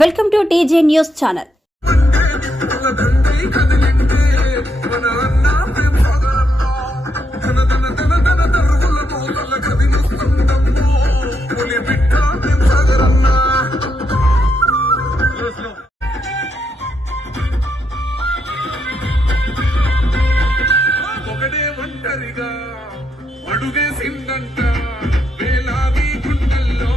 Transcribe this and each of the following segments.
Welcome to TJ news channel. ఒకడే ఒంటరిగా అడుగేసిందంట వేలాది గుండెల్లో.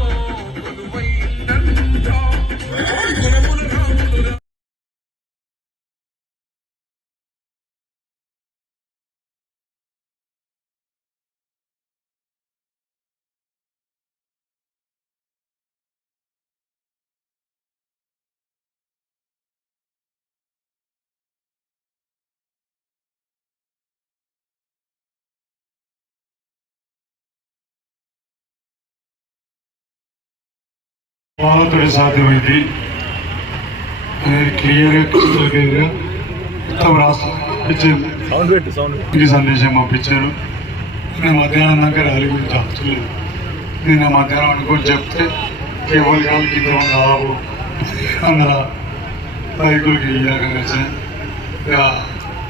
వాళ్ళతో సాధ్యమైంది అనేది క్లియర్గా క్రిస్టల్ క్లియర్గా మొత్తం రాష్ట్రం ఈ సందేశం పంపించారు. నేను మధ్యాహ్నం దాకా ర్యాలీ గురించి ఆలోచలేదు నేను మధ్యాహ్నం అనుకొని చెప్తే కేవల్ గారికి ఇద్దరం కావు అన్న రైతులకి ఈ రకంగా వచ్చినాయి ఇక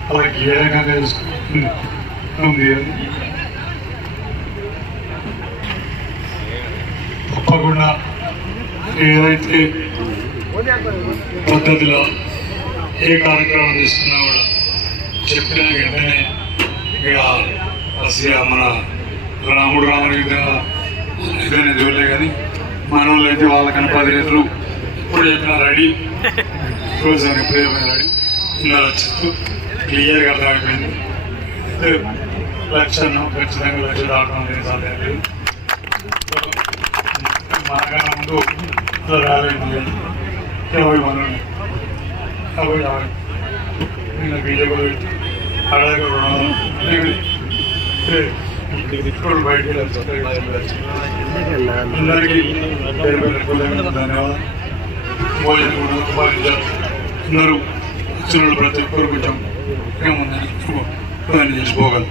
వాళ్ళకి ఏ రకంగా తప్పకుండా ఏదైతే పద్ధతిలో ఏ కార్యక్రమం తీసుకున్నా కూడా చెప్పిన వెంటనే ఇక మన రాముడు రాముడి ఇదైనా చూడలే కానీ మన వాళ్ళు అయితే వాళ్ళకన్నా పది రేట్లు ఇప్పుడు చెప్పిన రెడీ. రోజు ఇప్పుడు చెప్పిన రెడీ. ఇలా చెప్తూ క్లియర్గా అర్థమైపోయింది. అయితే ఖచ్చితంగా లక్ష్యం దాటడం లేదు. మనకన్నా ముందు రాలేదు యాభై మంది ఉన్నాయి. యాభై యాభై నిన్న బీజేపీ అడగ ఇప్పుడు బయటికి అందరికీ పేరు పేరు హృదయపూర్వక ధన్యవాదాలు భోజనం కూడా భావించారు అందరూ వచ్చిన వాళ్ళు ప్రతి ఒక్కరు కొంచెం ఏముందని శుభం చేసిపోగలరు